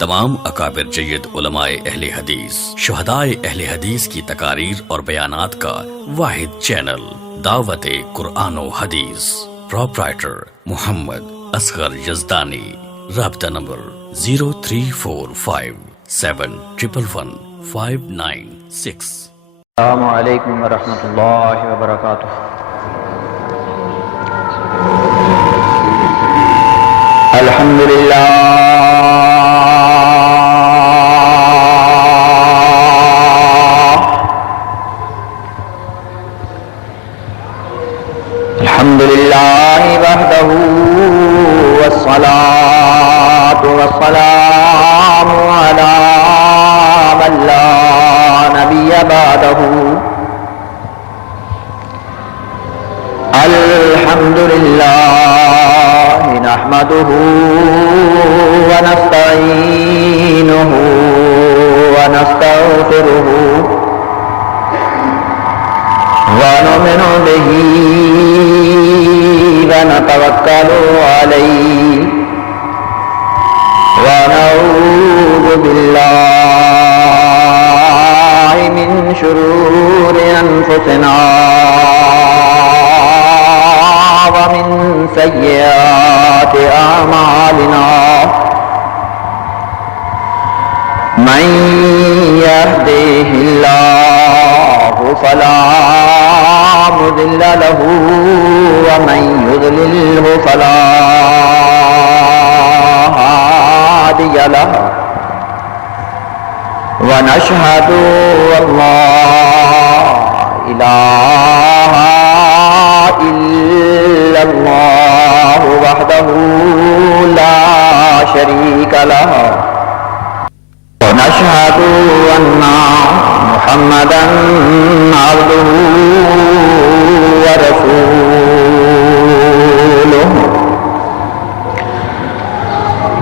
تمام اکابر جید علماء اہل حدیث، شہدائے اہل حدیث کی تقاریر اور بیانات کا واحد چینل دعوت قرآن و حدیث، پروپرائٹر محمد اصغر یزدانی، رابطہ نمبر 0345711596۔ السلام علیکم ورحمۃ اللہ وبرکاتہ۔ الحمد للہ الحمد للہ وحدہ والصلاة والسلام علی من لا نبی بعدہ۔ الحمد للہ نحمدہ ونستعینہ ونستغفرہ ونؤمن بہ ونتوکل علیہ ونعوذ باللہ من شرور انفسنا ومن سیئات اعمالنا، من یہدہ اللہ فلا مضل له ومن يضلله فلا هادي له، ونشهد أن لا إله إلا الله وحده لا شريك له، ونشهد أن محمدًا عبده ورسوله۔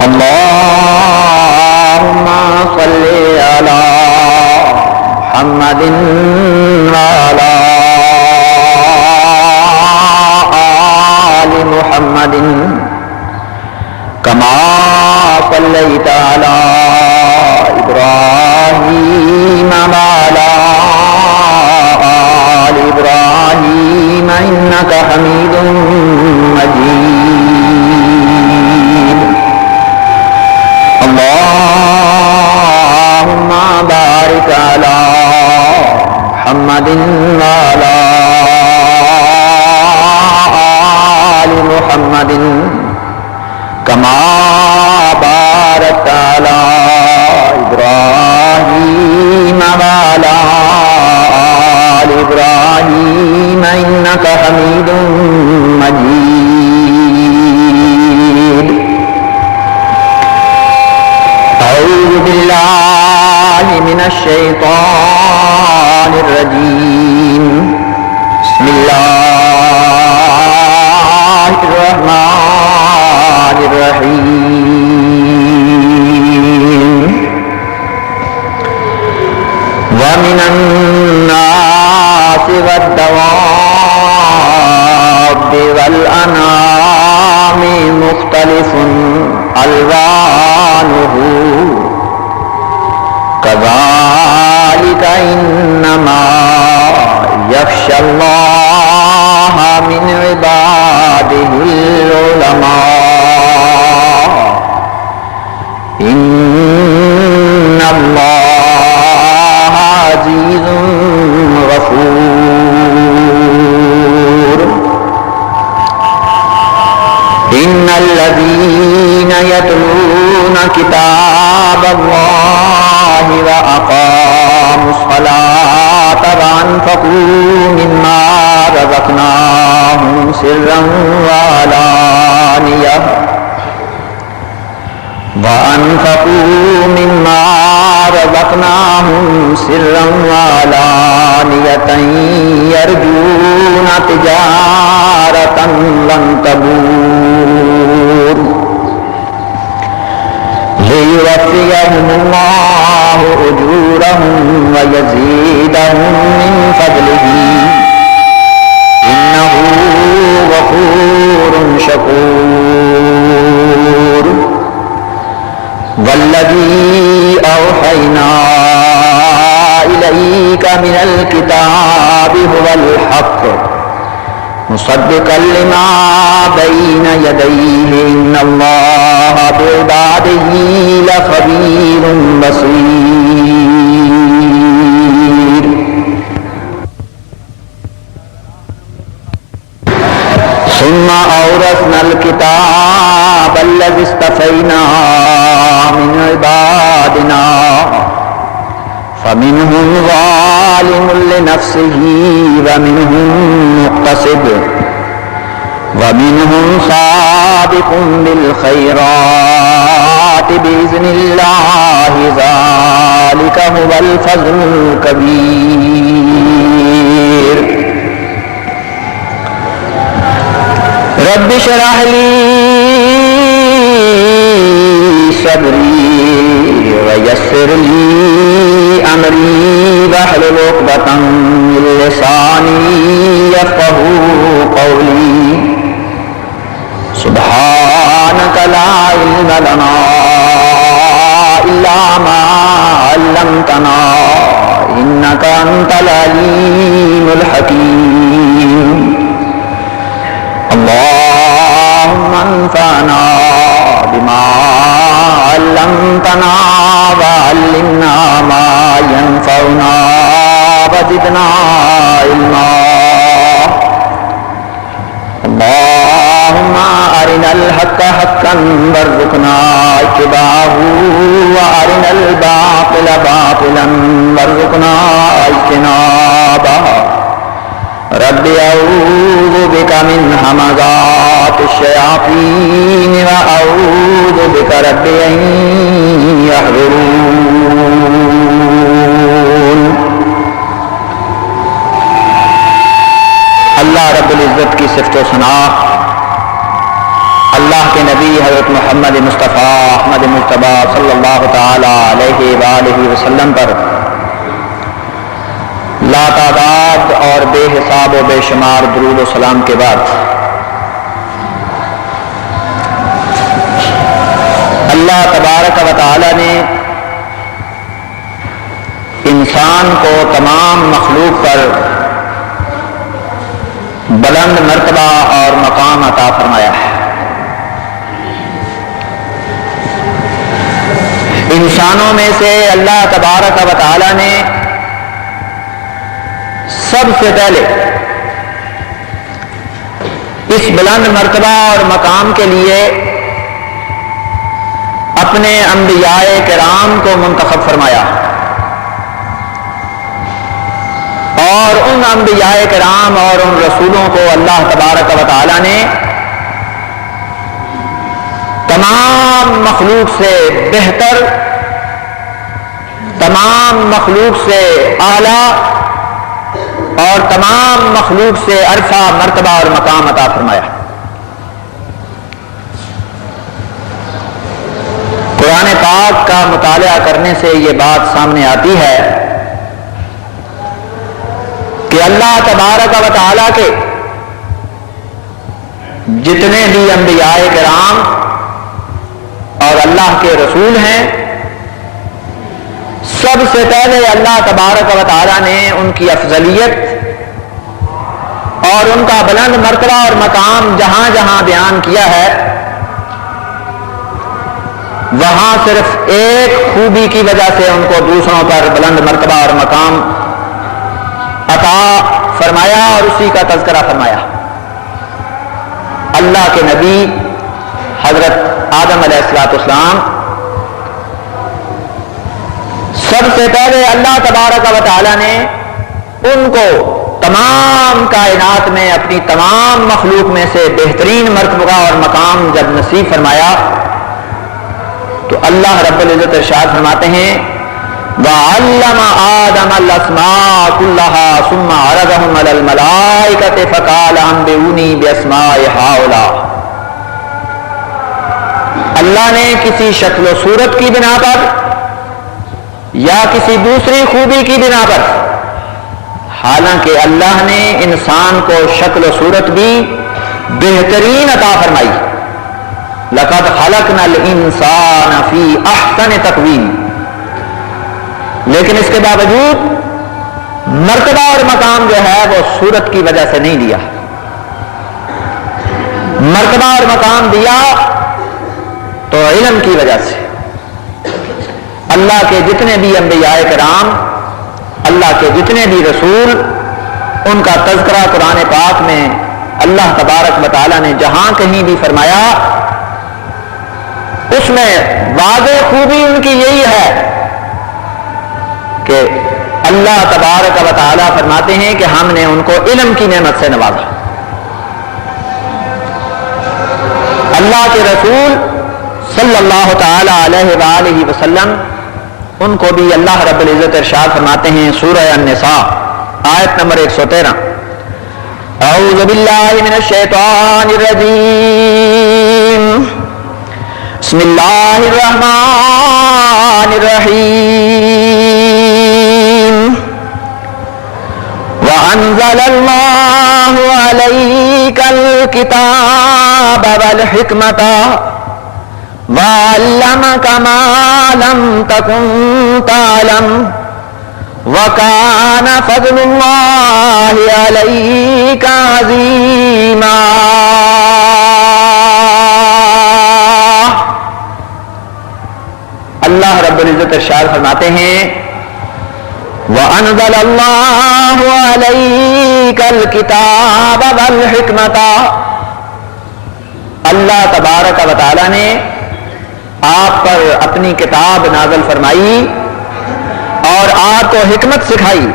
اللهم صل على محمد وعلى آل محمد كما صليت على إبراهيم وعلى آل إبراهيم إنك حميد مجيد۔ اللهم بارك على محمد وعلى آل محمد كما باركت على إبراهيم وعلى آل إبراهيم إنك حميد مجيد۔ أعوذ بالله من الشيطان الرجيم، بسم الله الرحمن الرحيم۔ ومن الناس والدواب والأنعام مختلف ألوانه كذلك إنما يخشى الله من عباده العلماء، إن الله عزيز غفور۔ إن الذين يتلون كتاب الله وأقاموا الصلاة وأنفقوا مما رزقناهم سرا وعلانية يرجون تجارة لن تبور، ليوفيهم الله أجورهم ويزيدهم من فضله، إنه غفور شكور۔ والذی اوحینا الیک من الکتاب هو الحق مصدقا لما بین یدیہ ان اللہ بعبادہ لخبیر بصیر. ثم اورثنا الكتاب الذي اصطفينا من عبادنا فمنهم ظالم لنفسه ومنهم مقتصد ومنهم سابق بالخيرات بإذن الله ذلك هو الفضل الكبير. رب اشرح لي صدري ويسر لي أمري واحلل عقدة من لساني يفقهوا قولي. سبحانك لا علم لنا إلا ما علمتنا إنك أنت العليم الحكيم. اللهم انفعنا بما علمتنا وعلمنا ما ينفعنا وزدنا علما. اللهم أرنا الحق حقا وارزقنا اتباعه وأرنا الباطل باطلا وارزقنا اجتنابه. رب اعوذ بک من همزات الشیاطین واعوذ بک رب ان یحضرون. اللہ رب العزت کی صفت و ثنا اللہ کے نبی حضرت محمد مصطفیٰ احمد مجتبی صلی اللہ تعالی علیہ وآلہ وسلم پر لا تعداد اور بے حساب و بے شمار درود و سلام کے بعد اللہ تبارک و تعالی نے انسان کو تمام مخلوق پر بلند مرتبہ اور مقام عطا فرمایا ہے. انسانوں میں سے اللہ تبارک و تعالی نے سب سے پہلے اس بلند مرتبہ اور مقام کے لیے اپنے انبیاء کرام کو منتخب فرمایا اور ان انبیاء کرام اور ان رسولوں کو اللہ تبارک و تعالی نے تمام مخلوق سے بہتر، تمام مخلوق سے اعلیٰ اور تمام مخلوق سے عرفہ مرتبہ اور مقام عطا فرمایا. قرآن پاک کا مطالعہ کرنے سے یہ بات سامنے آتی ہے کہ اللہ تبارک و تعالیٰ کے جتنے بھی انبیاء کرام اور اللہ کے رسول ہیں، سب سے پہلے اللہ تبارک و تعالیٰ نے ان کی افضلیت اور ان کا بلند مرتبہ اور مقام جہاں جہاں بیان کیا ہے، وہاں صرف ایک خوبی کی وجہ سے ان کو دوسروں پر بلند مرتبہ اور مقام عطا فرمایا اور اسی کا تذکرہ فرمایا. اللہ کے نبی حضرت آدم علیہ السلام سب سے پہلے اللہ تبارک و تعالی نے ان کو تمام کائنات میں اپنی تمام مخلوق میں سے بہترین مرتبہ اور مقام جب نصیب فرمایا تو اللہ رب العزت ارشاد فرماتے ہیں وَعَلَّمَ آدَمَ الْأَسْمَاءَ كُلَّهَا ثُمَّ عَرَضَهُمْ عَلَى الْمَلَائِكَةِ فَقَالَ أَنبِئُونِي بِأَسْمَاءِ هَؤُلَاءِ. اللہ نے کسی شکل و صورت کی بنا پر یا کسی دوسری خوبی کی بنا پر، حالانکہ اللہ نے انسان کو شکل و صورت بھی بہترین عطا فرمائی، لقد خلقنا الانسان فی احسن تقویم، لیکن اس کے باوجود مرتبہ اور مقام جو ہے وہ صورت کی وجہ سے نہیں دیا، مرتبہ اور مقام دیا تو علم کی وجہ سے۔ اللہ کے جتنے بھی انبیاء کرام، اللہ کے جتنے بھی رسول، ان کا تذکرہ قرآن پاک میں اللہ تبارک و تعالیٰ نے جہاں کہیں بھی فرمایا، اس میں واضح خوبی ان کی یہی ہے کہ اللہ تبارک و تعالیٰ فرماتے ہیں کہ ہم نے ان کو علم کی نعمت سے نوازا۔ اللہ کے رسول صلی اللہ تعالی علیہ وآلہ وسلم، ان کو بھی اللہ رب العزت ارشاد فرماتے ہیں سورہ النساء آیت نمبر 113، اعوذ باللہ من الشیطان الرجیم، بسم اللہ الرحمن الرحیم، وَأَنزَلَ اللَّهُ عَلَيْكَ الْكِتَابَ وَالْحِكْمَةَ وَعَلَّمَكَ مَا لَمْ تَكُنْ تَعْلَمْ وَكَانَ فَضْلُ اللَّهِ عَلَيْكَ عَظِيمًا۔ اللہ رب العزت ارشاد فرماتے ہیں وَأَنزَلَ اللَّهُ عَلَيْكَ الْكِتَابَ وَالْحِكْمَةَ، اللہ تبارک و تعالی نے آپ پر اپنی کتاب نازل فرمائی اور آپ کو حکمت سکھائی،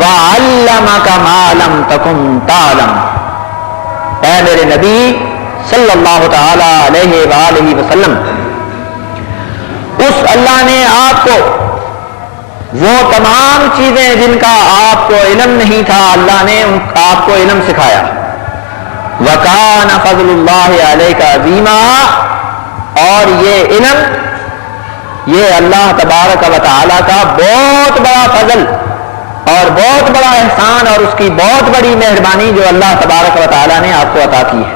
وَعَلَّمَكَ مَا لَمْ تَكُنْ تَعْلَمْ، اے میرے نبی صلی اللہ تعالی علیہ وآلہ وسلم، اس اللہ نے آپ کو وہ تمام چیزیں جن کا آپ کو علم نہیں تھا، اللہ نے آپ کو علم سکھایا۔ وَكَانَ فَضْلُ اللَّهِ عَلَيْكَ عَظِيمًا، اور یہ علم، یہ اللہ تبارک و تعالیٰ کا بہت بڑا فضل اور بہت بڑا احسان اور اس کی بہت بڑی مہربانی جو اللہ تبارک و تعالیٰ نے آپ کو عطا کی ہے۔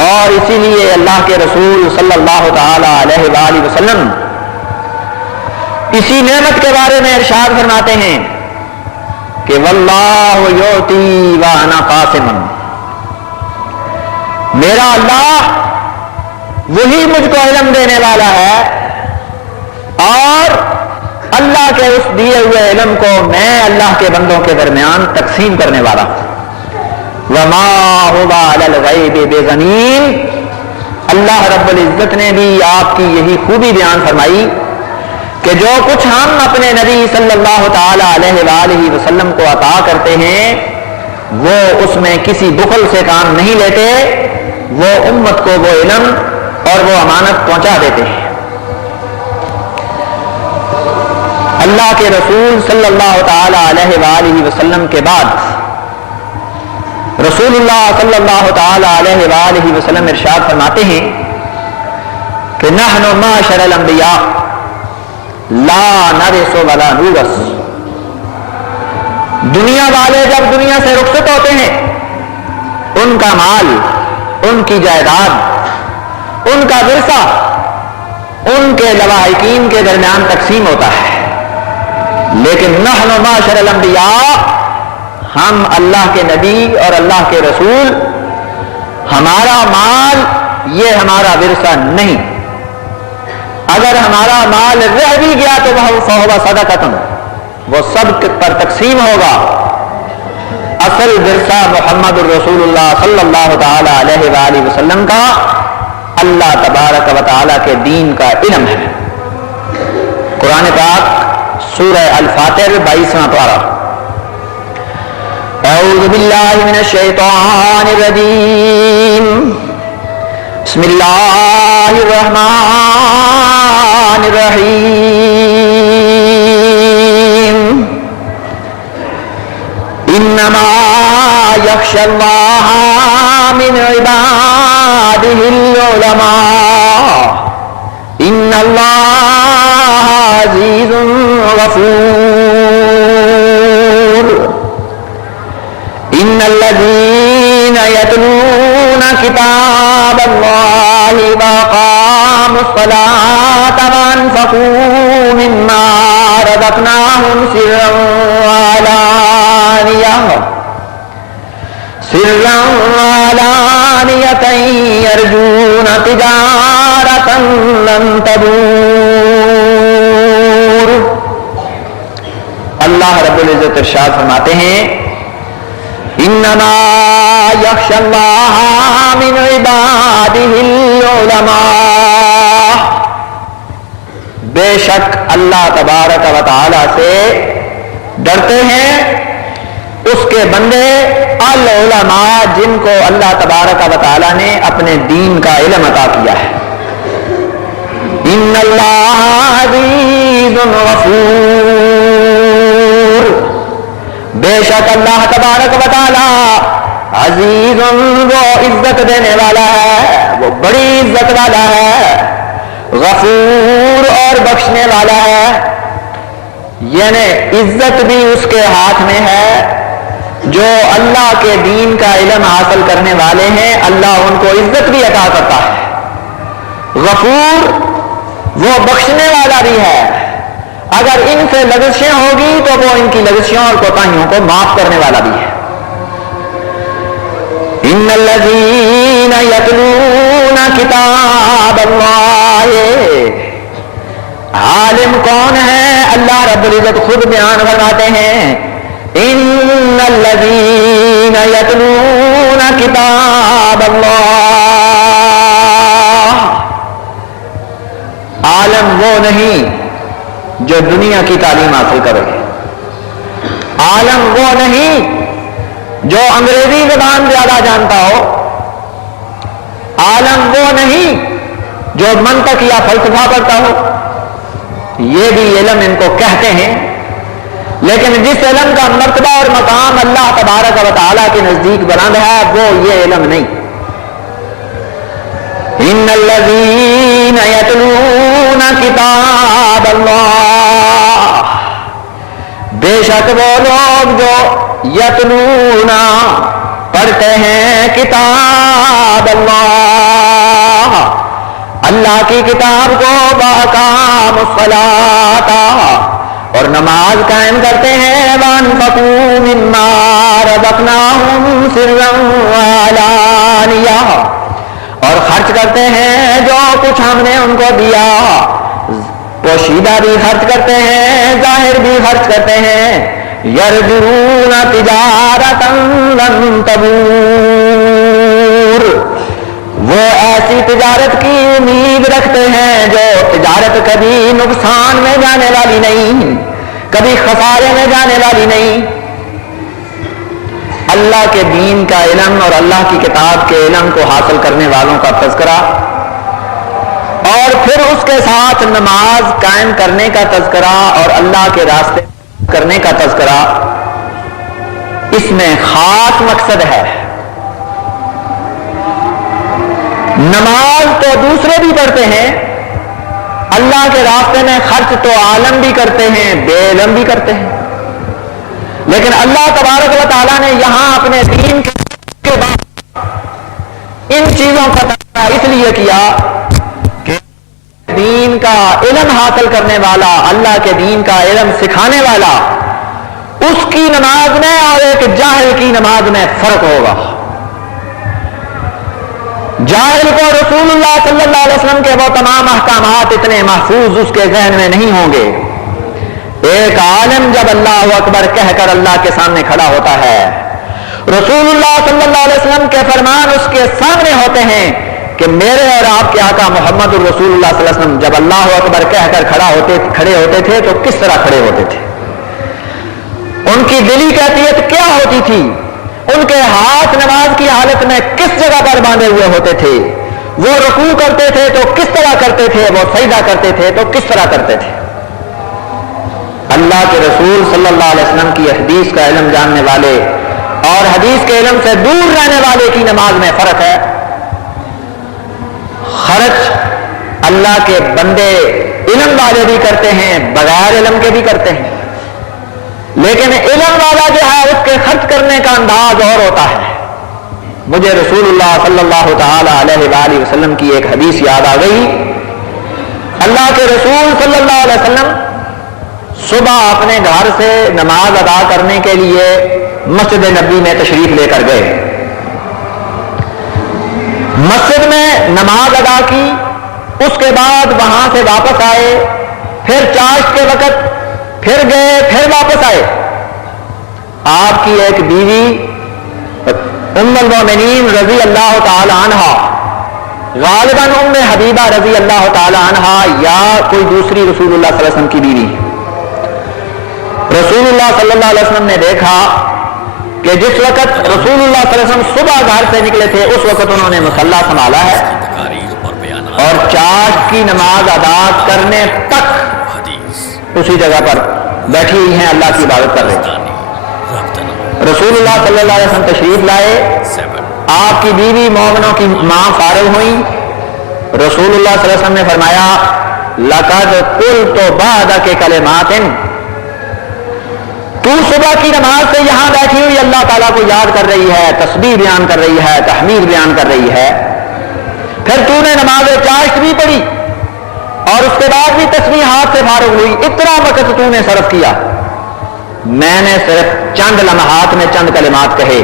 اور اسی لیے اللہ کے رسول صلی اللہ تعالی علیہ وآلہ وسلم اسی نعمت کے بارے میں ارشاد فرماتے ہیں کہ واللہ یعطی وانا قاسم، میرا اللہ وہی مجھ کو علم دینے والا ہے اور اللہ کے اس دیے ہوئے علم کو میں اللہ کے بندوں کے درمیان تقسیم کرنے والا ہوں۔ وما هو علی الغیب بضنین، اللہ رب العزت نے بھی آپ کی یہی خوبی بیان فرمائی کہ جو کچھ ہم اپنے نبی صلی اللہ تعالی علیہ وآلہ وسلم کو عطا کرتے ہیں وہ اس میں کسی بخل سے کام نہیں لیتے، وہ امت کو وہ علم اور وہ امانت پہنچا دیتے ہیں۔ اللہ کے رسول صلی اللہ تعالی علیہ وآلہ وسلم کے بعد رسول اللہ صلی اللہ تعالی علیہ وآلہ وسلم ارشاد فرماتے ہیں کہ نحن معاشر الانبیاء لا نرث ولا نورث، دنیا والے جب دنیا سے رخصت ہوتے ہیں ان کا مال، ان کی جائیداد، ان کا ورثہ ان کے لواحقین کے درمیان تقسیم ہوتا ہے، لیکن نحن معاشر الانبیاء، ہم اللہ کے نبی اور اللہ کے رسول، ہمارا مال یہ ہمارا ورثہ نہیں، اگر ہمارا مال رہ بھی گیا تو وہ فہو صدقۃ، وہ سب پر تقسیم ہوگا، اصل ورثہ محمد الرسول اللہ صلی اللہ تعالی علیہ وآلہ وسلم کا اللہ تبارک و تعالی کے دین کا علم ہے۔ قرآن پاک سورہ الفاتر 22واں پارہ، اعوذ باللہ من الشیطان الرجیم، بسم اللہ الرحمن الرحیم، انما یخشی اللہ من عبادہ العلماء ان اللہ عزیز غفور، ان الذین یتلون كتاب الله وأقاموا الصلاة وأنفقوا مما رزقناهم سرا وعلانية يرجون تجارة لن تبور. اللہ رب العزت ارشاد فرماتے ہیں انما یخشی اللہ من عبادہ العلماء، بے شک اللہ تبارک و تعالی سے ڈرتے ہیں اس کے بندے العلماء جن کو اللہ تبارک و تعالی نے اپنے دین کا علم عطا کیا ہے. ان اللہ عزیز غفور، بے شک اللہ تبارک و تعالی عزیز، وہ عزت دینے والا ہے، وہ بڑی عزت والا ہے، غفور اور بخشنے والا ہے. یعنی عزت بھی اس کے ہاتھ میں ہے. جو اللہ کے دین کا علم حاصل کرنے والے ہیں اللہ ان کو عزت بھی عطا کرتا ہے. غفور وہ بخشنے والا بھی ہے. اگر ان سے لغزشیں ہوگی تو وہ ان کی لغزشوں اور کوتاہیوں کو معاف کرنے والا بھی ہے. ان الذین یتلون کتاب اللہ، عالم کون ہے؟ اللہ رب العزت خود بیان فرماتے ہیں ان الذین یتلون کتاب اللہ. عالم وہ نہیں جو دنیا کی تعلیم حاصل کرے، عالم وہ نہیں جو انگریزی زبان زیادہ جانتا ہو، عالم وہ نہیں جو منطق یا فلسفہ پڑھتا ہو. یہ بھی علم ان کو کہتے ہیں، لیکن جس علم کا مرتبہ اور مقام اللہ تبارک و تعالیٰ کے نزدیک بلند ہے وہ یہ علم نہیں. ان الذین یتلون کتاب اللہ، بے شک وہ لوگ جو یتلون پڑھتے ہیں کتاب اللہ، اللہ کی کتاب کو، وَأَقَامُوا الصَّلَاةَ اور نماز قائم کرتے ہیں، وَأَنفَقُوا مِمَّا رَزَقْنَاهُمْ سِرًّا وَعَلَانِيَةً اور خرچ کرتے ہیں جو کچھ ہم نے ان کو دیا، پوشیدہ بھی خرچ کرتے ہیں، ظاہر بھی خرچ کرتے ہیں. یرجون تجارتا لن تبور، وہ ایسی تجارت کی امید رکھتے ہیں جو تجارت کبھی نقصان میں جانے والی نہیں، کبھی خسارے میں جانے والی نہیں. اللہ کے دین کا علم اور اللہ کی کتاب کے علم کو حاصل کرنے والوں کا تذکرہ اور پھر اس کے ساتھ نماز قائم کرنے کا تذکرہ اور اللہ کے راستے کرنے کا تذکرہ، اس میں خاص مقصد ہے. نماز تو دوسرے بھی پڑھتے ہیں، اللہ کے راستے میں خرچ تو عالم بھی کرتے ہیں، بے علم بھی کرتے ہیں، لیکن اللہ تبارک و تعالیٰ نے یہاں اپنے دین کے بعد ان چیزوں کا تذکرہ اس لیے کیا کہ دین کا علم حاصل کرنے والا، اللہ کے دین کا علم سکھانے والا، اس کی نماز میں اور ایک جاہل کی نماز میں فرق ہوگا. جاہل کو رسول اللہ صلی اللہ علیہ وسلم کے وہ تمام احکامات اتنے محفوظ اس کے ذہن میں نہیں ہوں گے. ایک عالم جب اللہ اکبر کہہ کر اللہ کے سامنے کھڑا ہوتا ہے، رسول اللہ صلی اللہ علیہ وسلم کے فرمان اس کے سامنے ہوتے ہیں کہ میرے اور آپ کے آقا محمد الرسول اللہ صلی اللہ علیہ وسلم جب اللہ اکبر کہہ کر کھڑے ہوتے تھے تو کس طرح کھڑے ہوتے تھے، ان کی دلی کیفیت کیا ہوتی تھی، ان کے ہاتھ نماز کی حالت میں کس جگہ پر باندھے ہوئے ہوتے تھے، وہ رکوع کرتے تھے تو کس طرح کرتے تھے، وہ سجدہ کرتے تھے تو کس طرح کرتے تھے. اللہ کے رسول صلی اللہ علیہ وسلم کی حدیث کا علم جاننے والے اور حدیث کے علم سے دور رہنے والے کی نماز میں فرق ہے. خرچ اللہ کے بندے علم والے بھی کرتے ہیں، بغیر علم کے بھی کرتے ہیں، لیکن علم والا جو ہے اس کے خرچ کرنے کا انداز اور ہوتا ہے. مجھے رسول اللہ صلی اللہ تعالی علیہ وآلہ وسلم کی ایک حدیث یاد آ گئی. اللہ کے رسول صلی اللہ علیہ وسلم صبح اپنے گھر سے نماز ادا کرنے کے لیے مسجد نبی میں تشریف لے کر گئے. مسجد میں نماز ادا کی، اس کے بعد وہاں سے واپس آئے، پھر چاشت کے وقت پھر گئے، پھر واپس آئے. آپ کی ایک بیوی ام المؤمنین رضی اللہ تعالی عنہ، غالباً ام حبیبہ رضی اللہ تعالی عنہ یا کوئی دوسری رسول اللہ صلی اللہ علیہ وسلم کی بیوی، رسول اللہ صلی اللہ علیہ وسلم نے دیکھا کہ جس وقت رسول اللہ صلی اللہ علیہ وسلم صبح گھر سے نکلے تھے اس وقت انہوں نے مصلی سنبھالا ہے اور چاشت کی نماز ادا کرنے تک اسی جگہ پر بیٹھی ہوئی ہیں، اللہ کی عبادت کر رہے ہیں. رسول اللہ صلی اللہ علیہ وسلم تشریف لائے، آپ کی بیوی مومنوں کی ماں فارغ ہوئی. رسول اللہ صلی اللہ علیہ وسلم نے فرمایا لقد قلت بعدک کلمات، تو صبح کی نماز سے یہاں بیٹھی ہوئی اللہ تعالیٰ کو یاد کر رہی ہے، تسبیح بیان کر رہی ہے، تحمید بیان کر رہی ہے، پھر تو نے نماز چاشت بھی پڑھی اور اس کے بعد بھی تسبیح ہاتھ سے فارغ ہوئی، اتنا وقت تو نے صرف کیا، میں نے صرف چند لمحات میں چند کلمات کہے.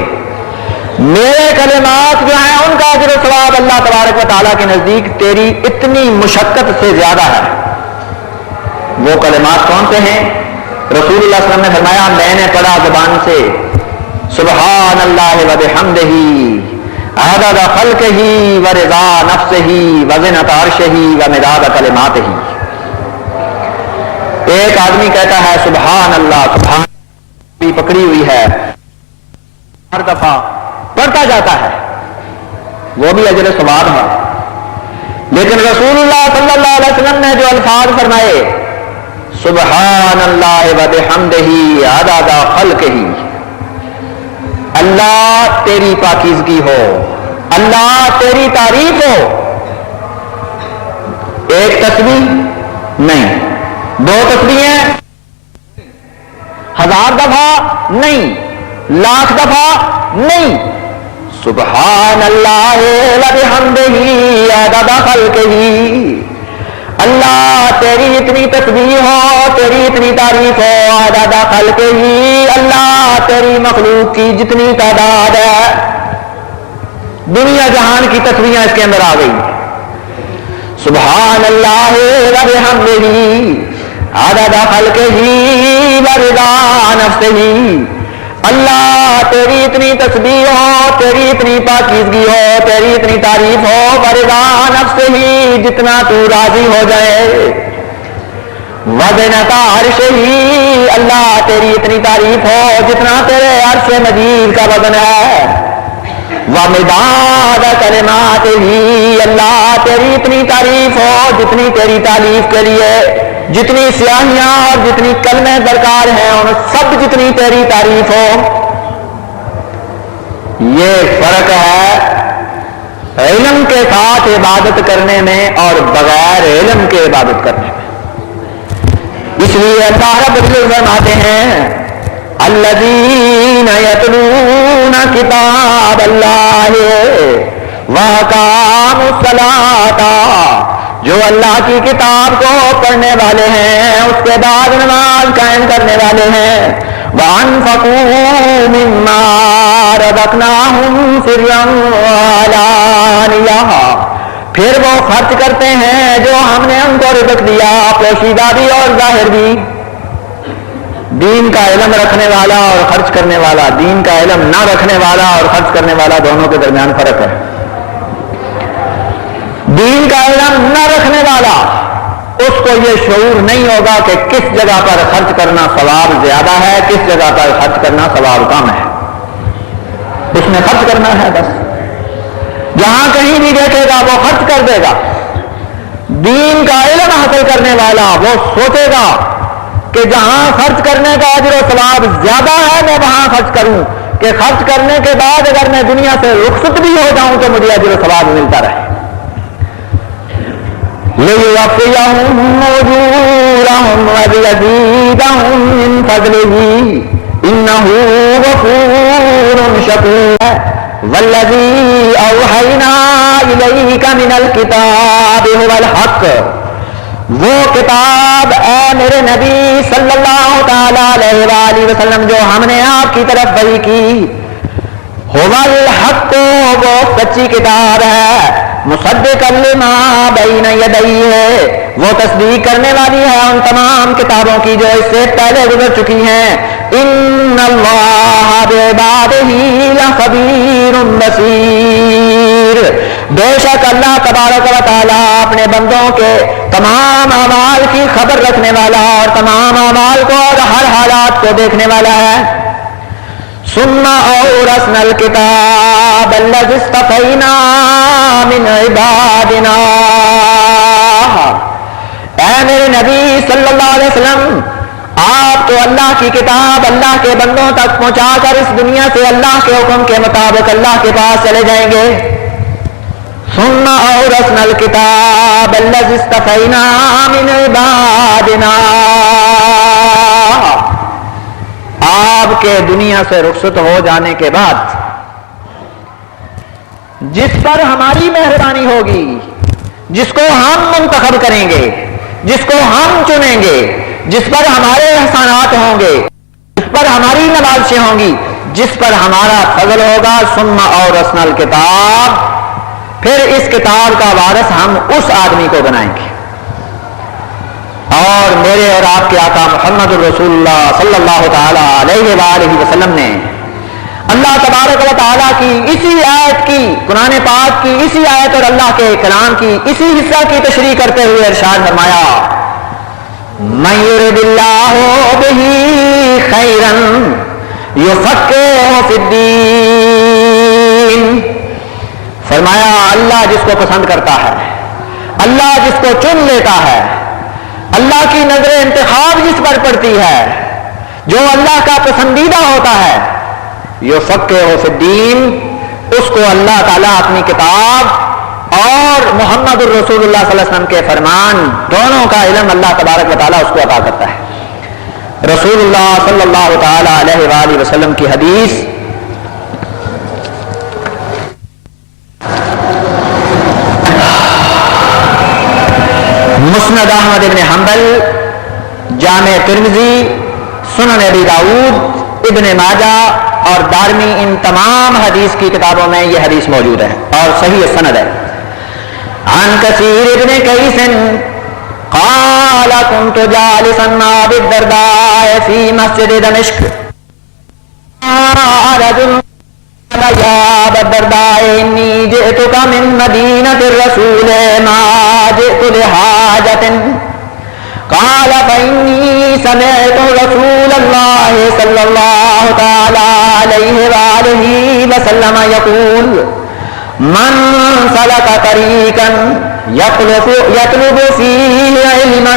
میرے کلمات جو ہیں ان کا اجر و ثواب اللہ تبارک و تعالیٰ کے نزدیک تیری اتنی مشقت سے زیادہ ہے. وہ کلمات کون سے ہیں؟ رسول اللہ صلی اللہ علیہ وسلم نے فرمایا میں نے پڑھا زبان سے سبحان اللہ و بحمدہ عدد خلقہ و رضا نفسہ و زنۃ عرشہ و مداد کلماتہ. ایک آدمی کہتا ہے سبحان اللہ، سبحان بھی پکڑی ہوئی ہے، ہر دفعہ پڑھتا جاتا ہے، وہ بھی اجر ثواب ہے. لیکن رسول اللہ صلی اللہ علیہ وسلم نے جو الفاظ فرمائے سبحان اللہ و بحمدہ عدد خلقہ، اللہ تیری پاکیزگی ہو، اللہ تیری تعریف ہو، ایک تسبیح نہیں، دو تسبیحیں، 1000 دفعہ نہیں، لاکھ دفعہ نہیں، سبحان اللہ و بحمدہ عدد خلقہ، اللہ تیری اتنی تسبیح ہو، تیری اتنی تعریف ہو، عدد خلقہ، اللہ تیری مخلوق کی جتنی تعداد ہے، دنیا جہان کی تسبیحیں اس کے اندر آ گئی. سبحان اللہ و بحمدہ عدد خلقہ و رضا نفسہ، اللہ تیری اتنی تسبیح ہو، تیری اتنی پاکیزگی ہو، تیری اتنی تعریف ہو، ورضا نفسہ، جتنا تو راضی ہو جائے، وزنۃ عرشہ، اللہ تیری اتنی تعریف ہو جتنا تیرے عرش مجید کا وزن ہے، ومداد کلماتہ، اللہ تیری اتنی تعریف ہو جتنی تیری تعریف کے لیے جتنی سیاحیاں اور جتنی کلمیں درکار ہیں ان سب جتنی تیری تعریف ہو. یہ فرق ہے علم کے ساتھ عبادت کرنے میں اور بغیر علم کے عبادت کرنے میں. اس لیے اللہ رب العزت فرماتے ہیں الذین یتلون کتاب اللہ واقاموا الصلاۃ، جو اللہ کی کتاب کو پڑھنے والے ہیں اس کے بعد نماز قائم کرنے والے ہیں، وَأَنفَقُوا مِمَّا رَزَقْنَاهُمْ سِرًّا وَعَلَانِيَةً، پھر وہ خرچ کرتے ہیں جو ہم نے ان کو رزق دیا، پوشیدہ بھی اور ظاہر بھی. دین کا علم رکھنے والا اور خرچ کرنے والا، دین کا علم نہ رکھنے والا اور خرچ کرنے والا، دونوں کے درمیان فرق ہے. دین کا علم نہ رکھنے والا اس کو یہ شعور نہیں ہوگا کہ کس جگہ پر خرچ کرنا ثواب زیادہ ہے، کس جگہ پر خرچ کرنا ثواب کم ہے. اس نے خرچ کرنا ہے، بس جہاں کہیں بھی دیکھے گا وہ خرچ کر دے گا. دین کا علم حاصل کرنے والا وہ سوچے گا کہ جہاں خرچ کرنے کا اجر و ثواب زیادہ ہے میں وہاں خرچ کروں، کہ خرچ کرنے کے بعد اگر میں دنیا سے رخصت بھی ہو جاؤں تو مجھے اجر و ثواب ملتا رہے. لِيُوَفِّيَهُمْ أُجُورَهُمْ وَلِيَزِيدَهُمْ مِنْ فَضْلِهِ إِنَّهُ غَفُورٌ شَكُورٌ. والذی اوحینا الیک من الکتاب هو الحق، وہ کتاب اے میرے نبی صلی اللہ تعالی علیہ وآلہ وسلم جو ہم نے آپ کی طرف وحی کی، هو الحق، وہ سچی کتاب ہے، مصدقا لما بین یدیہ، وہ تصدیق کرنے والی ہے ان تمام کتابوں کی جو اس سے پہلے گزر چکی ہیں، ان اللہ بعبادہ لخبیر بصیر، بے شک اللہ تبارک و تعالی اپنے بندوں کے تمام اعمال کی خبر رکھنے والا اور تمام اعمال کو اور ہر حالات کو دیکھنے والا ہے۔ ثم اورثنا الکتاب الذی اصطفینا من عبادنا، اے میرے نبی صلی اللہ علیہ وسلم، آپ تو اللہ کی کتاب اللہ کے بندوں تک پہنچا کر اس دنیا سے اللہ کے حکم کے مطابق اللہ کے پاس چلے جائیں گے۔ ثم اورثنا الکتاب الذی اصطفینا من عبادنا، آپ کے دنیا سے رخصت ہو جانے کے بعد جس پر ہماری مہربانی ہوگی، جس کو ہم منتخب کریں گے، جس کو ہم چنیں گے، جس پر ہمارے احسانات ہوں گے، جس پر ہماری نوازشیں ہوں گی، جس پر ہمارا فضل ہوگا، ثم اورثنا الکتاب، پھر اس کتاب کا وارث ہم اس آدمی کو بنائیں گے۔ اور میرے اور آپ کے آقا محمد الرسول اللہ صلی اللہ تعالی علیہ وآلہ وسلم نے اللہ تبارک و تعالیٰ کی اسی آیت کی، قرآن پاک کی اسی آیت اور اللہ کے کلام کی اسی حصہ کی تشریح کرتے ہوئے ارشاد فرمایا، من یرد اللہ بہ خیرا یفقہہ فی الدین، فرمایا اللہ جس کو پسند کرتا ہے، اللہ جس کو چن لیتا ہے، اللہ کی نظر انتخاب جس پر پڑتی ہے، جو اللہ کا پسندیدہ ہوتا ہے، یفقہہ فی الدین، اس کو اللہ تعالیٰ اپنی کتاب اور محمد الرسول اللہ صلی اللہ علیہ وسلم کے فرمان دونوں کا علم اللہ تبارک و تعالیٰ اس کو عطا کرتا ہے۔ رسول اللہ صلی اللہ تعالی علیہ وآلہ وسلم کی حدیث مسند احمد بن حنبل، جامع ترمذی، سنن ابی داؤد، ابن ماجہ اور دارمی، ان تمام حدیث کی کتابوں میں یہ حدیث موجود ہے اور صحیح سند ہے۔ عن کثیر ابن قیس قال كنت جالسا مع ابي الدرداء في مسجد دمشق، رجل يا ابا الدرداء اني جئتك من مدينة الرسول ما جئت لحاجة، قال فإني سمعت رسول الله صلى الله تعالى عليه وآله وسلم يقول من سلك طريقا يطلب فيه علما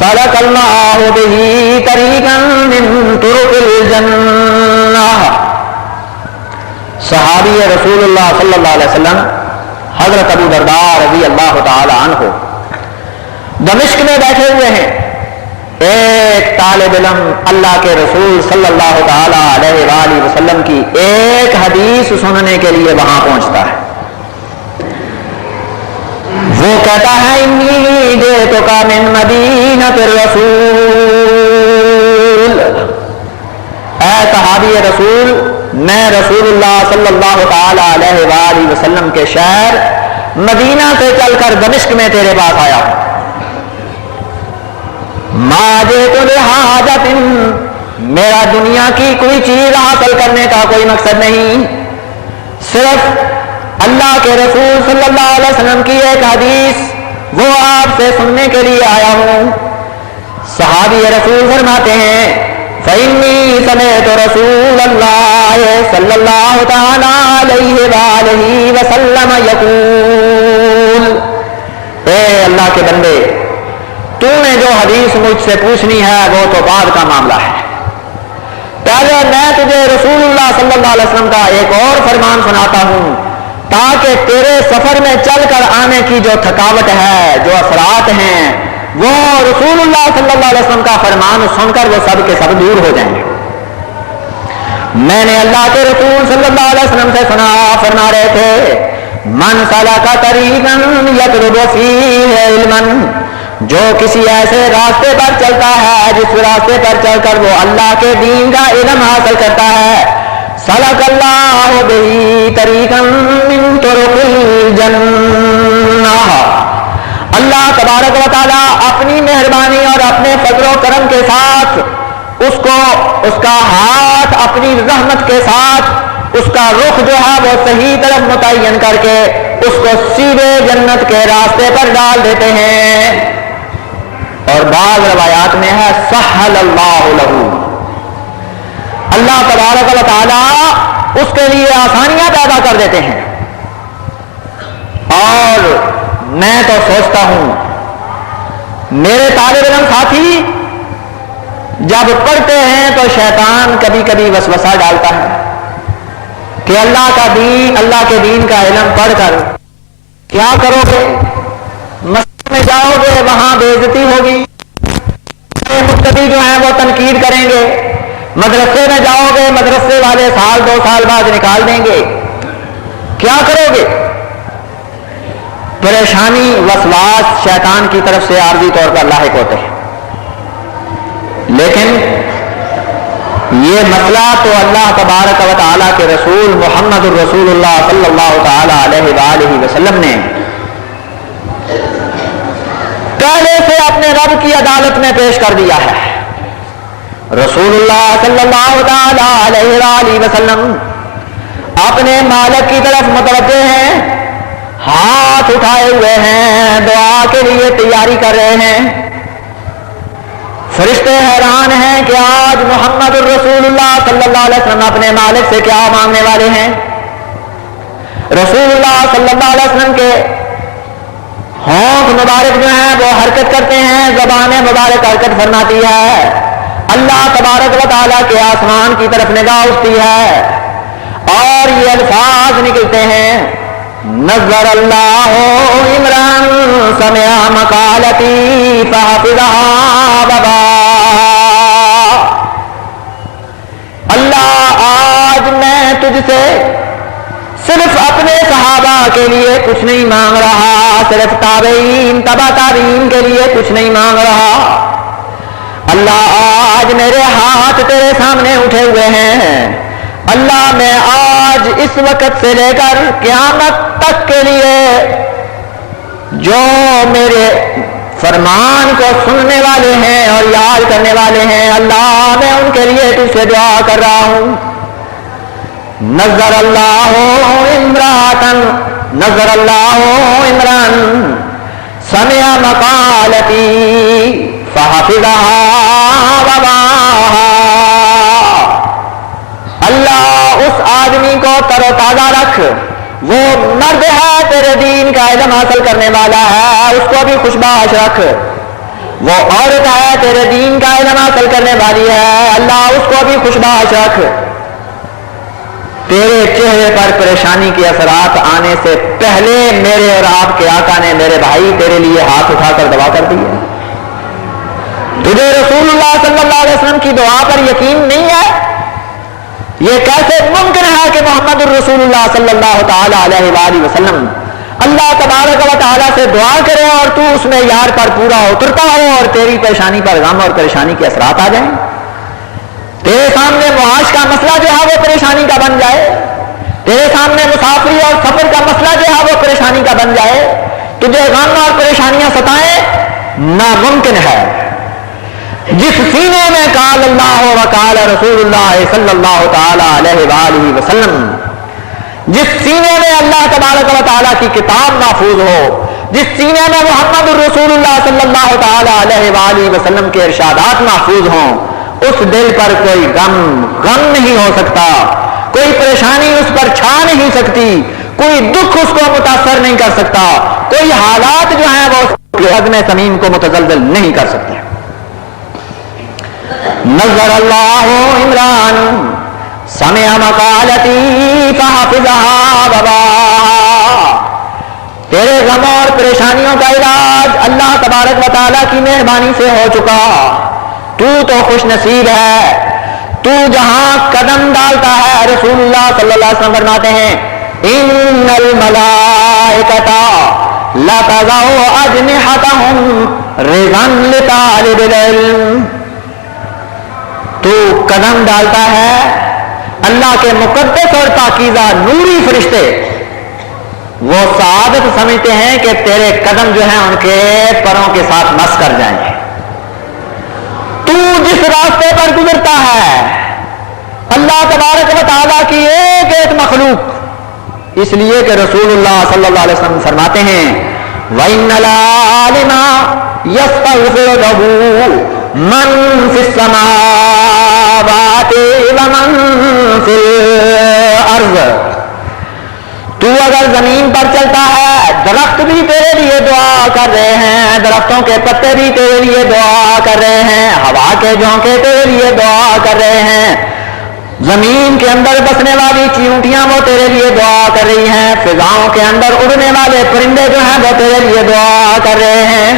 سلك الله به طريقا من طرق الجنة۔ صحابی رسول اللہ صلی اللہ علیہ وسلم حضرت ابو درداء رضی اللہ تعالی عنہ دمشق میں بیٹھے ہوئے ہیں، ایک طالب علم اللہ کے رسول صلی اللہ تعالی علیہ وآلہ وسلم کی ایک حدیث سننے کے لیے وہاں پہنچتا ہے۔ وہ کہتا ہے انی جئتک من مدینۃ الرسول، اے صحابی رسول، میں رسول اللہ صلی اللہ تعالی علیہ وآلہ وسلم کے شہر مدینہ سے چل کر دمشق میں تیرے پاس آیا ہوں۔ ما جئت لحاجۃ، میرا دنیا کی کوئی چیز حاصل کرنے کا کوئی مقصد نہیں، صرف اللہ کے رسول صلی اللہ علیہ وسلم کی ایک حدیث وہ آپ سے سننے کے لیے آیا ہوں۔ صحابی رسول فرماتے ہیں فإني سمعت رسول اللہ صلی اللہ تعالی علیہ وآلہ وسلم یقول، اے اللہ کے بندے، تو نے جو حدیث مجھ سے پوچھنی ہے وہ تو بعد کا معاملہ ہے، پہلے میں تجھے رسول اللہ صلی اللہ علیہ وسلم کا ایک اور فرمان سناتا ہوں تاکہ تیرے سفر میں چل کر آنے کی جو تھکاوٹ ہے، جو اثرات ہیں، وہ رسول اللہ صلی اللہ علیہ وسلم کا فرمان سن کر وہ سب کے سب دور ہو جائیں گے۔ میں نے اللہ کے رسول صلی اللہ علیہ وسلم سے سنا، فرما رہے تھے من سلک طریقا یطلب فیہ علما، جو کسی ایسے راستے پر چلتا ہے جس راستے پر چل کر وہ اللہ کے دین کا علم حاصل کرتا ہے، سلک اللہ بہ طریقا من طرق الجنہ، اللہ تبارک و تعالی اپنی مہربانی اور اپنے فضل و کرم کے ساتھ اس کو، اس کا ہاتھ اپنی رحمت کے ساتھ اس کا رخ جو ہے وہ صحیح طرف متعین کر کے اس کو سیدھے جنت کے راستے پر ڈال دیتے ہیں۔ اور بعض روایات میں ہے سہل اللہ لہو، اللہ تبارک و تعالی اس کے لیے آسانیاں پیدا کر دیتے ہیں۔ اور میں تو سوچتا ہوں میرے طالب علم ساتھی جب پڑھتے ہیں تو شیطان کبھی کبھی وسوسہ ڈالتا ہے کہ اللہ کا دین، اللہ کے دین کا علم پڑھ کر کیا کرو گے، مسجد میں جاؤ گے وہاں بے عزتی ہوگی، مقتدی جو ہیں وہ تنقید کریں گے، مدرسے میں جاؤ گے مدرسے والے سال 2 سال بعد نکال دیں گے، کیا کرو گے؟ پریشانی، وسواس شیطان کی طرف سے عارضی طور پر لاحق ہوتے ہیں، لیکن یہ مسئلہ تو اللہ تبارک و تعالیٰ کے رسول محمد الرسول اللہ صلی اللہ تعالی علیہ وآلہ وسلم نے پہلے سے اپنے رب کی عدالت میں پیش کر دیا ہے۔ رسول اللہ صلی اللہ تعالی علیہ وآلہ وسلم اپنے مالک کی طرف متوجہ ہیں، ہاتھ اٹھائے ہوئے ہیں، دعا کے لیے تیاری کر رہے ہیں۔ فرشتے حیران ہیں کہ آج محمد الرسول اللہ صلی اللہ علیہ وسلم اپنے مالک سے کیا مانگنے والے ہیں۔ رسول اللہ صلی اللہ علیہ وسلم کے ہونٹ مبارک جو ہیں وہ حرکت کرتے ہیں، زبان مبارک حرکت فرماتی ہے، اللہ تبارک و تعالیٰ کے آسمان کی طرف نگاہ اٹھتی ہے اور یہ الفاظ نکلتے ہیں، نظر اللہ عمران سمع مقالتی فحفظها بابا، اللہ آج میں تجھ سے صرف اپنے صحابہ کے لیے کچھ نہیں مانگ رہا، صرف تابعین تبع تابعین کے لیے کچھ نہیں مانگ رہا، اللہ آج میرے ہاتھ تیرے سامنے اٹھے ہوئے ہیں، اللہ میں آج اس وقت سے لے کر قیامت تک کے لیے جو میرے فرمان کو سننے والے ہیں اور یاد کرنے والے ہیں، اللہ میں ان کے لیے تجھ سے دعا کر رہا ہوں۔ نظر اللہ عمران، نظر اللہ عمران سمع مقالتی فحفظها وباها، اللہ اس آدمی کو تر و تازہ رکھ، وہ مرد ہے تیرے دین کا علم حاصل کرنے والا ہے، اس کو بھی خوشباش رکھ، وہ عورت ہے تیرے دین کا علم حاصل کرنے والی ہے، اللہ اس کو بھی خوشباش رکھ۔ تیرے چہرے پر پریشانی کے اثرات آنے سے پہلے میرے اور آپ کے آقا نے میرے بھائی تیرے لیے ہاتھ اٹھا کر دعا کر دی ہے۔ تجھے رسول اللہ صلی اللہ علیہ وسلم کی دعا پر یقین نہیں ہے؟ یہ کیسے ممکن ہے کہ محمد الرسول اللہ صلی اللہ تعالی علیہ وآلہ وسلم اللہ تبارک و تعالیٰ سے دعا کرے اور تو اس میں یار پر پورا اترتا ہو اور تیری پریشانی پر غم اور پریشانی کے اثرات آ جائیں، تیرے سامنے معاش کا مسئلہ جو ہے وہ پریشانی کا بن جائے، تیرے سامنے مسافری اور سفر کا مسئلہ جو ہے وہ پریشانی کا بن جائے، تجھے غم اور پریشانیاں ستائیں، ناممکن ہے۔ جس سینے میں قال اللہ و قال رسول اللہ صلی اللہ تعالی علیہ وآلہ وسلم، جس سینے میں اللہ تبارک و تعالیٰ کی کتاب محفوظ ہو، جس سینے میں محمد الرسول اللہ صلی اللہ تعالی علیہ وآلہ وسلم کے ارشادات محفوظ ہوں، اس دل پر کوئی غم نہیں ہو سکتا، کوئی پریشانی اس پر چھا نہیں سکتی، کوئی دکھ اس کو متاثر نہیں کر سکتا، کوئی حالات جو ہیں وہ عزم سمیم کو متزلزل نہیں کر سکتے۔ نظر اللہ عمران سمع مقالتی فحفظها بابا، تیرے غم اور پریشانیوں کا علاج اللہ تبارک و تعالیٰ کی مہربانی سے ہو چکا، تو خوش نصیب ہے، تو جہاں قدم ڈالتا ہے رسول اللہ صلی اللہ علیہ وسلم فرماتے ہیں ان الملائکۃ لا تضع اجنحتهم رضا لطالب العلم. تو قدم ڈالتا ہے، اللہ کے مقدس اور پاکیزہ نوری فرشتے وہ سعادت سمجھتے ہیں کہ تیرے قدم جو ہیں ان کے پروں کے ساتھ مس کر جائیں گے. تو جس راستے پر گزرتا ہے اللہ تبارک و تعالیٰ کی ایک ایک مخلوق، اس لیے کہ رسول اللہ صلی اللہ علیہ وسلم فرماتے ہیں وَإِنَّ الْعَالِمَ يَسْتَغْفِرُ لَهُ مَنْ فِي السَّمَاوَاتِ وَمَنْ فِي الْأَرْضِ. تو اگر زمین پر چلتا ہے درخت بھی تیرے لیے دعا کر رہے ہیں، درختوں کے پتے بھی تیرے لیے دعا کر رہے ہیں، ہوا کے جھونکے تیرے لیے دعا کر رہے ہیں، زمین کے اندر بسنے والی چیونٹیاں وہ تیرے لیے دعا کر رہی ہیں، فضاؤں کے اندر اڑنے والے پرندے جو ہیں وہ تیرے لیے دعا کر رہے ہیں.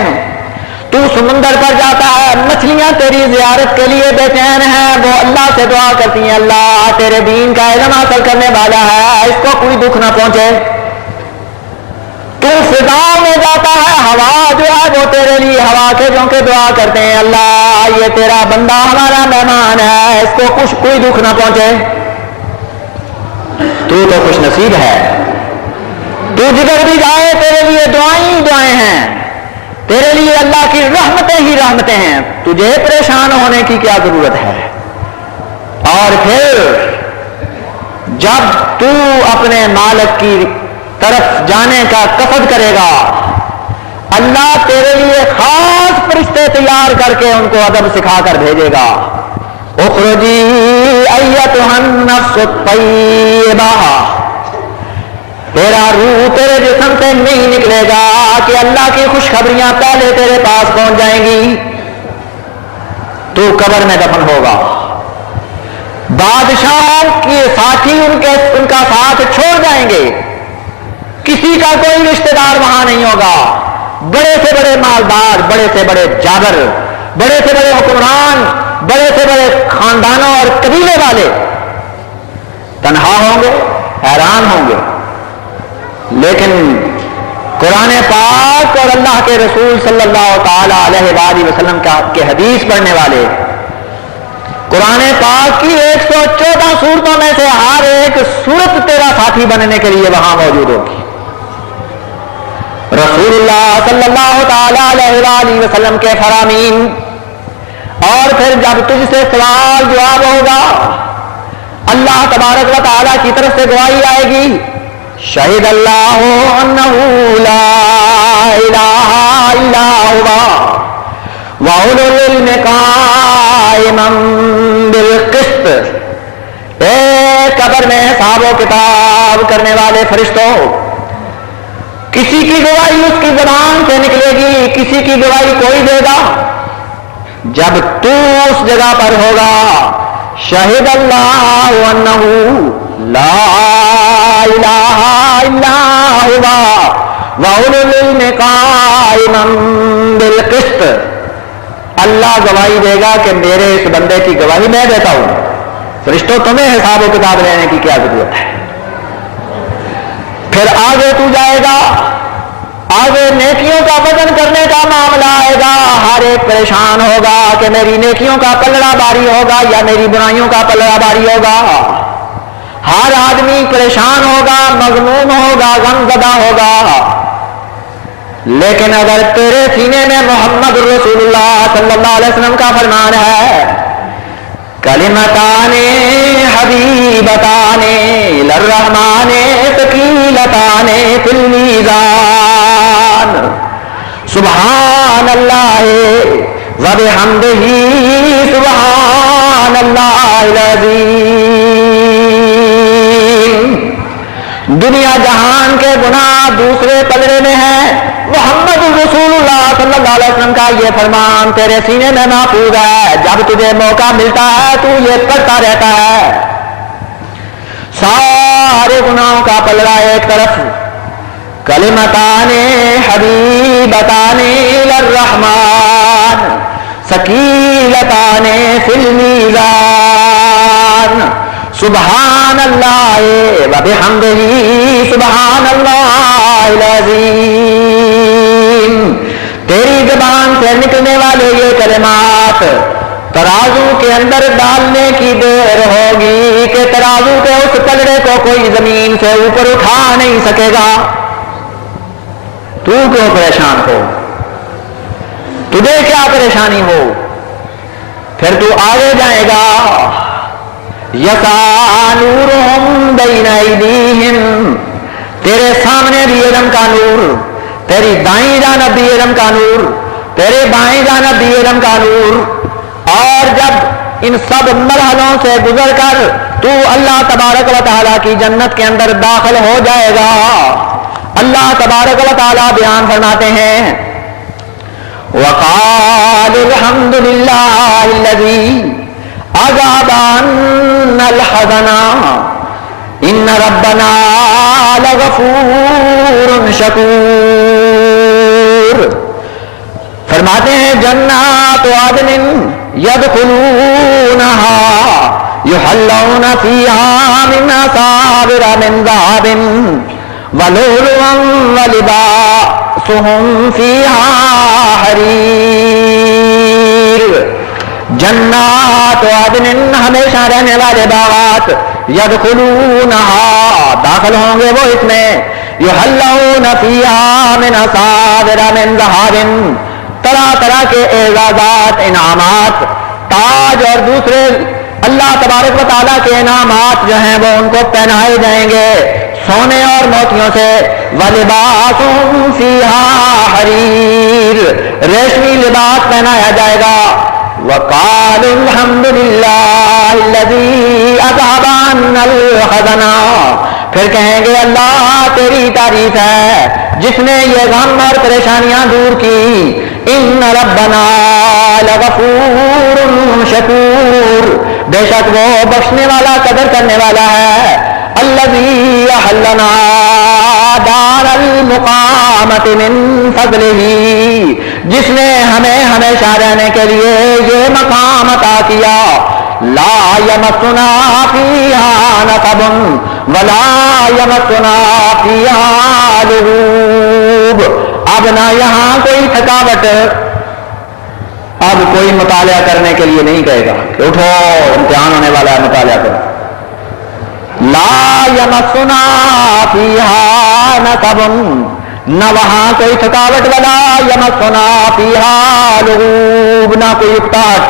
تو سمندر پر جاتا ہے، مچھلیاں تیری زیارت کے لیے بے چین ہیں، وہ اللہ سے دعا کرتی ہیں اللہ تیرے دین کا علم حاصل کرنے والا ہے، اس کو کوئی دکھ نہ پہنچے. تو فضاؤں میں جاتا ہے، ہوا جو ہے وہ تیرے لیے ہوا کے جھونکے دعا کرتے ہیں اللہ یہ تیرا بندہ ہمارا مہمان ہے، اس کو کچھ کوئی دکھ نہ پہنچے. تو خوش نصیب ہے. تو جدھر بھی جائے تیرے لیے دعائیں ہی دعائیں ہیں، تیرے لیے اللہ کی رحمتیں ہی رحمتیں ہیں، تجھے پریشان ہونے کی کیا ضرورت ہے. اور پھر جب تو اپنے مالک کی طرف جانے کا قصد کرے گا اللہ تیرے لیے خاص فرشتے تیار کر کے ان کو ادب سکھا کر بھیجے گا. اخرجی ایتھا النفس الطیبہ، تیرا روح تیرے جسم سے نہیں نکلے گا کہ اللہ کی خوشخبریاں پہلے تیرے پاس پہنچ جائیں گی. تو قبر میں دفن ہوگا، بادشاہوں کے ساتھی ان کا ساتھ چھوڑ جائیں گے، کسی کا کوئی رشتہ دار وہاں نہیں ہوگا. بڑے سے بڑے مالدار، بڑے سے بڑے جابر، بڑے سے بڑے حکمران، بڑے سے بڑے خاندانوں اور قبیلے والے تنہا ہوں گے، حیران ہوں گے. لیکن قرآن پاک اور اللہ کے رسول صلی اللہ تعالی علیہ وآلہ وسلم کے حدیث پڑھنے والے قرآن پاک کی 114 سورتوں میں سے ہر ایک سورت تیرا ساتھی بننے کے لیے وہاں موجود ہوگی. رسول اللہ صلی اللہ تعالی علیہ وآلہ وسلم کے فرامین. اور پھر جب تجھ سے سوال جواب ہوگا اللہ تبارک و تعالی کی طرف سے گواہی آئے گی شہید اللہ انہ لا الہ الا ہوا وَأُولُو الْعِلْمِ قَائِمًا بِالْقِسْطِ. اے قبر میں حساب و کتاب کرنے والے فرشتوں، کسی کی گواہی اس کی زبان سے نکلے گی، کسی کی گواہی کوئی دے گا. جب تو اس جگہ پر ہوگا شہید اللہ انہ لا الہ الا ہوا وَأُولُو الْعِلْمِ قَائِمًا بِالْقِسْطِ. اللہ گواہی دے گا کہ میرے اس بندے کی گواہی میں دیتا ہوں. فرشتوں تمہیں حساب و کتاب لینے کی کیا ضرورت ہے. پھر آگے تو جائے گا، آگے نیکیوں کا وزن کرنے کا معاملہ آئے گا. ہر ایک پریشان ہوگا کہ میری نیکیوں کا پلڑا باری ہوگا یا میری برائیوں کا پلڑا باری ہوگا. ہر آدمی پریشان ہوگا، مغموم ہوگا، غم زدہ ہوگا. لیکن اگر تیرے سینے میں محمد رسول اللہ صلی اللہ علیہ وسلم کا فرمان ہے کلمتان حبیبتان للرحمن ثقیلتان فی المیزان سبحان اللہ وبحمدہ سبحان اللہ العظیم. دنیا جہان کے گناہ دوسرے پلڑے میں ہیں، محمد رسول اللہ صلی اللہ علیہ وسلم کا یہ فرمان تیرے سینے میں محفوظ ہے. جب تجھے موقع ملتا ہے تو یہ پڑھتا رہتا ہے. سارے گناہوں کا پلڑا ایک طرف، کلمتان حبیبتان للرحمن ثقیلتان فی المیزان سبحان اللہ و بحمدہ سبحان اللہ العظیم. تیری زبان سے نکلنے والے یہ کلمات ترازو کے اندر ڈالنے کی دیر ہوگی کہ ترازو کے اس پلڑے کو کوئی زمین سے اوپر اٹھا نہیں سکے گا. تو کیوں پریشان ہو؟ تجھے کیا پریشانی ہو؟ پھر تو آگے جائے گا. یسعی نورہم بین ایدیہم، تیرے سامنے بھی علم کا نور، تیری دائیں جانب بھی علم کا نور، تیرے بائیں جانب بھی علم کا نور. اور جب ان سب مرحلوں سے گزر کر تو اللہ تبارک و تعالیٰ کی جنت کے اندر داخل ہو جائے گا، اللہ تبارک و تعالیٰ بیان فرماتے ہیں وَقَالُوا الْحَمْدُ لِلَّهِ الَّذِي أَذْهَبَ عَنَّا الْحَزَنَ إِنَّ رَبَّنَا لَغَفُورٌ شَكُورٌ. فرماتے ہیں جنات عدن يدخلونها يحلون فيها من أساور من ذهب ولؤلؤا ولباسهم فيها حرير. جنات عدن ہمیشہ رہنے والے باغات، يدخلونها داخل ہوں گے وہ اس میں، يحلون فيها من أساور من ذهب طرح طرح کے اعزازات، انعامات، تاج اور دوسرے اللہ تبارک و تعالیٰ کے انعامات جو ہیں وہ ان کو پہنائے جائیں گے سونے اور موتیوں سے. وَلِبَاسُهُمْ فِيهَا حَرِيرٌ، ریشمی لباس پہنایا جائے گا. وَقَالُوا الْحَمْدُ لِلَّهِ الَّذِي أَذْهَبَ عَنَّا الْحَزَنَ، پھر کہیں گے اللہ تیری تعریف ہے جس نے یہ غم اور پریشانیاں دور کی. ان ربنا لغفور شکور، بے شک وہ بخشنے والا قدر کرنے والا ہے. الذی احلنا دار المقامت من فضلہ، جس نے ہمیں ہمیشہ رہنے کے لیے یہ مقام عطا کیا. لا یمسنا فیہا نصب ولا یمسنا فیہا لغوب، اب نہ یہاں کوئی تھکاوٹ، اب کوئی مطالعہ کرنے کے لیے نہیں کہے گا کہ اٹھو امتحان ہونے والا ہے مطالعہ کرو. لا یمسنا فیہا نصب، نہ وہاں کوئی تھکاوٹ، ولا یمسنا فیہا لغوب، نہ کوئی اکتاہٹ.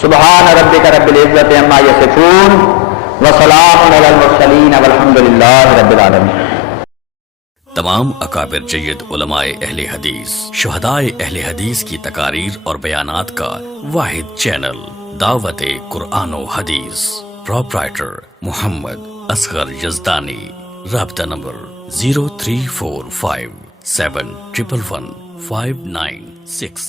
سبحان ربک رب العزت عما یصفون وسلام علی المرسلین والحمد للہ رب العالمین. تمام اکابر جید علماء اہل حدیث، شہدائے اہل حدیث کی تقاریر اور بیانات کا واحد چینل دعوت قرآن و حدیث. پروپرائٹر محمد اصغر یزدانی. رابطہ نمبر 03457111596.